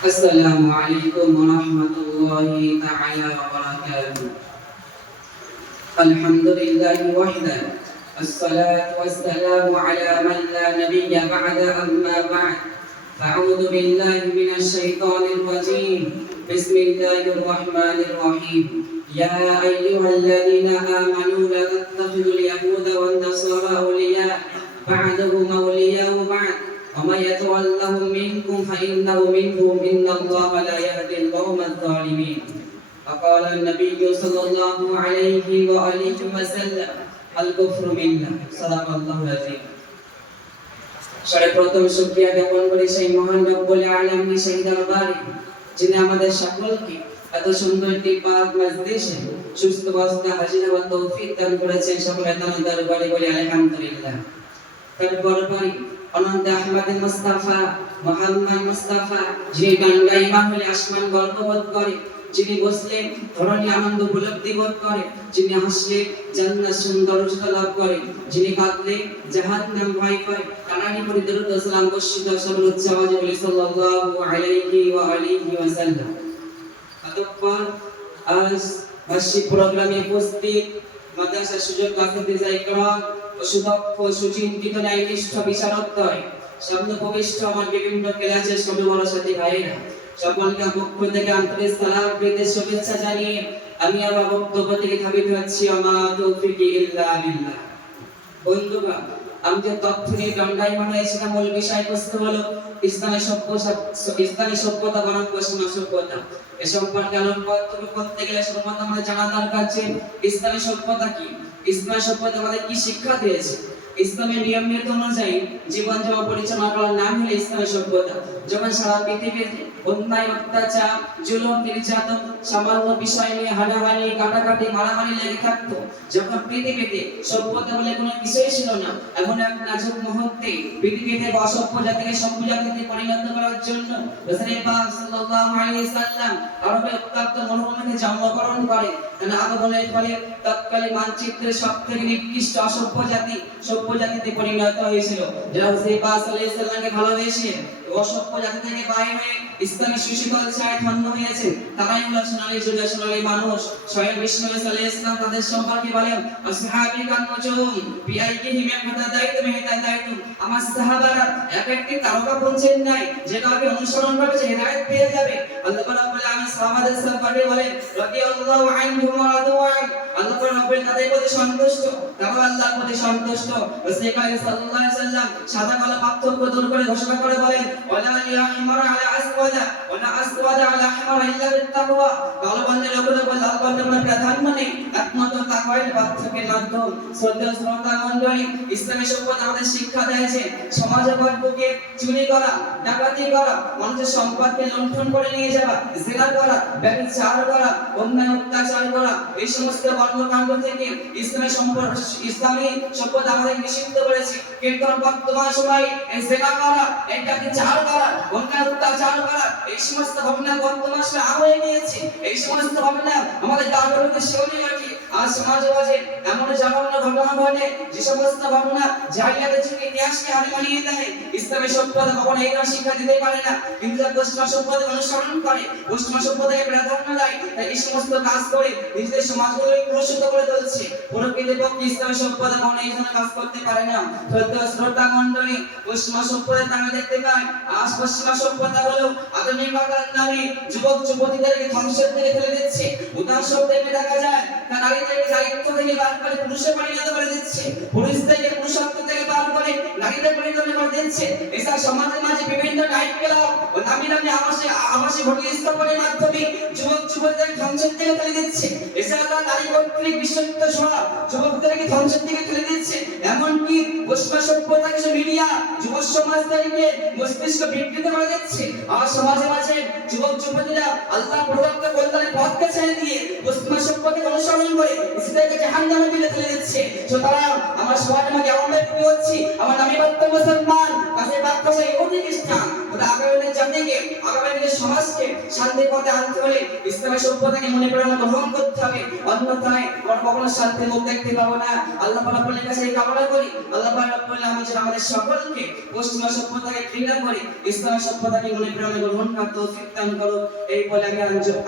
السلام عليكم ورحمة الله تعالى وبركاته. الحمد لله وحده، الصلاة والسلام على من لا نبي بعد. أما بعد، أعوذ بالله من الشيطان الرجيم. بسم الله الرحمن الرحيم. يا أيها الذين آمنوا لا تتخذوا اليهود والنصارى أولياء بعضهم أولياء بعض ومن يتولهم منكم فإنه منهم إن الله لا يهدي القوم الظالمين. فقال النبي صلى الله عليه وآله وسلم: الكفر ملة. صدق الله العظيم. সর্বপ্রথম শুকরিয়া জ্ঞাপন করি সেই মহান রব্বুল আলামিন সেই দরবারে যিনি আমাদের সকলকে এত সুন্দর একটি পাক মজলিসে সুস্থ অবস্থায় হাজির হওয়ার তৌফিক দান করেছেন। সকলে তার দরবারে বলি আলহামদুলিল্লাহ। তারপরে অনন্ত আহমদ মুস্তাফা মুহাম্মদ মুস্তাফা যিনি টাঙ্গাই মাহলে আসমান গর্ববোধ করে, যিনি বসলে ধরণী আনন্দ উপলব্ধি বোধ করে, যিনি হাসলে জান্নাত সৌন্দর্য লাভ করে, যিনি কাঁদলে জাহান্নাম ভয় করে, কানানি করে দরুদ সালাম বর্ষিত সর্বোচ্চ আওয়াজে বলি সাল্লাল্লাহু আলাইহি ওয়া আলিহি ওয়াসাল্লাম। অতঃপর আজ বার্ষিক প্রোগ্রামে উপস্থিত মাদ্রাসা সুযোগ রাখতে যাই করা সুদক্ষ সুচিন্তিত ন্যায়নিষ্ঠ বিশারদয় শব্দভূমিষ্ঠ আমার বিভিন্ন ক্লাসের সবে বড় সাথী ভাইরা, সকলকে পক্ষ থেকে আন্তরিক সালাম পেতে শুভেচ্ছা জানিয়ে আমি আমার বক্তব্য থেকে ধাবিত হচ্ছি। আমা তৌফিকি ইল্লা বিল্লাহ। বন্ধুগণ, আমি যে তথ্য নিয়ে দণ্ডায়মান হয়েছিলাম, মূল বিষয়বস্তু হলো ইসলামের সভ্যতা বনাম পশ্চিমা সভ্যতা। এ সম্পর্কে আলোকপাত করতে গেলে সর্বপ্রথম আমাদের জানা দরকার যে ইসলামের সভ্যতা কি, ইসলামের সভ্যতা আমাদের কি শিক্ষা দিয়েছে। ইসলামের নিয়ম নীতি অনুযায়ী জীবন যাপন পরিচালনা করার নাম হলো ইসলামের সভ্যতা। যখন সারা পৃথিবীতে অন্যায়, অত্যাচার, জুলুম, নির্যাতন, সামান্য বিষয় নিয়ে হানাহানি, কাটাকাটি, মারামারি লেগে থাকতো, যখন পৃথিবীতে সভ্যতা বলে কোনো বিষয় ছিল না, এমন এক নাজুক মুহূর্তে পৃথিবীতে অসভ্য জাতিকে সভ্য জাতিতে পরিণত করার জন্য রাসূল পাক সাল্লাল্লাহু আলাইহি সাল্লাম আরবে উত্তপ্ত মরুভূমিতে জন্মগ্রহণ করেন। তার আগমনের ফলে তৎকালীন মানচিত্রের সবথেকে নিকৃষ্ট অসভ্য জাতি সভ্য জাতিতে পরিণত হয়েছিল, যারা রাসূল পাক সাল্লাল্লাহু আলাইহি সাল্লামকে ভালোবেসে অসভ্য জাতি থেকে বাইরে হয়ে ইসলামের সুশীতল ছায়ায় ধন্য হয়েছে। তারাই হলো সোনালী যুগের সোনালী মানুষ। স্বয়ং বিষ্ণু সাল্লাল্লাহু আলাইহি সাল্লাম তাদের সম্পর্কে বলেন, আসহাবি কান নজুম বিআইকিহিম ইয়াহতাদাইতুম হিদায়াতুম। আমার সাহাবারা এক একটি তারকা পৌঁছেন নাই, যেটাকে অনুসরণ করবে সে হেদায়েত পেয়ে যাবে। আল্লাহ রাব্বুল আলামিন সাহাবাদের সম্পর্কে বলেন, রাদিয়াল্লাহু আনহুম ওয়া রাদু আন। আল্লাহ রাব্বুল তাদের প্রতি সন্তুষ্ট, তারা আল্লাহর প্রতি সন্তুষ্ট। রাসূল সাল্লাল্লাহু আলাইহি সাল্লাম সাদা কালো পার্থক্য দূর করে ঘোষণা করে বলেন, ওয়ালা ইয়াহমারা আলা আসওয়াদা ওয়ালা আসওয়াদা আলা আহমারা ইল্লা বিত্তাকওয়া। কালো বর্ণের উপর লাল বর্ণের প্রাধান্য নেই, একমাত্র তাকওয়ার পার্থক্যের মাধ্যম। শ্রদ্ধেয় শ্রোতা মণ্ডলী, ইসলামের সভ্যতা আমাদের শিক্ষা দিয়েছে সমাজের বুকে চুরি করা, ডাকাতি করা, মানুষের সম্পদকে লুণ্ঠন করে নিয়ে যাওয়া, জিনা করা, ব্যভিচার করা, অন্যায় অত্যাচার করা, এই সমস্ত কর্মকাণ্ড থেকে ইসলামী সভ্যতা আমাদের নিষিদ্ধ করেছে। কিন্তু বর্তমান সময়ে এই জিনা করা, এই ব্যভিচার করা, অন্যায় অত্যাচার করা, এই সমস্ত ঘটনা বর্তমান সময়ে আরো এগিয়েছে। এই সমস্ত ঘটনা আমাদের জাগরণকে শিওরে রাখে। আর সমাজে মাঝে এমন জঘন্য ঘটনা ঘটে, যে সমস্ত ঘটনা জাহিলিয়াতের যুগে ইতিহাসকে হারিয়ে বানিয়ে দেয়। ইসলামের সভ্যতা কখনো এই শিক্ষা দিতে পারে না, কিন্তু পশ্চিমা সভ্যতা অনুসরণ করে, পশ্চিমা সভ্যতাকে প্রাধান্য দেয়, তাই এই সমস্ত কাজ করে নিজেদের সমাজগুলোকে কলুষিত করে তুলছে। প্রকৃতির পক্ষে ইসলামের সভ্যতা কখনো এই ধরনের কাজ করতে পারে না। শ্রদ্ধা মণ্ডলী, পশ্চিমা সভ্যতা আমরা দেখতে পাই, আজ পশ্চিমা সভ্যতা হলো আধুনিকতার নামে যুবক যুবতীদেরকে ধ্বংসের দিকে ফেলে দিচ্ছে। উদাহরণস্বরূপ দেখা যায়, নারীদেরকে দায়িত্ব থেকে বার করে পুরুষে পরিণত করে দিচ্ছে, পুরুষদেরকে পুরুষত্ব থেকে বার করে নারীতে পরিণত করে দিচ্ছে। এসব সমাজের মাঝে বিভিন্ন নাইট ক্লাব ও নামি নামি আবাসিক হোটেল স্থাপনের মাধ্যমে যুবক যুবতীদের ধ্বংসের দিকে ফেলে দিচ্ছে। এছাড়া নারী কর্তৃক বিশ্বস্ত সভা যুবকদেরকে ধ্বংসের দিকে ফেলে দিচ্ছে। এমনকি পশ্চিমা সভ্যতা কিছু মিডিয়া যুব সমাজদেরকে মস্তিষ্ক বিকৃত করে দিচ্ছে। আর সমাজে মাঝে যুবক যুবতীরা আল্লাহ প্রদত্ত কল্যাণের পথকে ছেড়ে দিয়ে পশ্চিমা সভ্যতাকে অনুসরণ করে নিজেদেরকে জাহান্নামের দিকে ফেলে দিচ্ছে। সুতরাং আমার সমাজের মাঝে আমরা কি হচ্ছি, আমার নামী বাক্য মুসলমান, কাছে বাক্য ইহুদি খ্রিস্টান, ওরা আগামী জাতিকে, আগামী দিনের সমাজকে শান্তির পথে আনতে হলে ইসলামের সভ্যতাকে মনে প্রাণে গ্রহণ করতে হবে, অন্যথায় আমরা কখনো শান্তির মুখ দেখতে পাবো না। আল্লাহ রাব্বুল কাছে এই কামনা করি, আল্লাহ রাব্বুল আলামিন যেন আমাদের সকলকে পশ্চিমা সভ্যতাকে ঘৃণা করে ইসলামের সভ্যতাকে মনে প্রাণে গ্রহণ করার তৌফিক দান করো। এই বলে আমি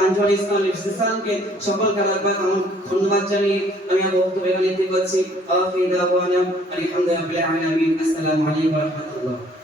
আঞ্জুমান ইসলামকে সকলকে আরেকবার ধন্যবাদ জানিয়ে আমি আমার বক্তব্য এখানে শেষ করছি। আলহামদুলিল্লাহ রাব্বিল আলামিন। আসসালামু আলাইকুম ওয়া রাহমাতুল্লাহ।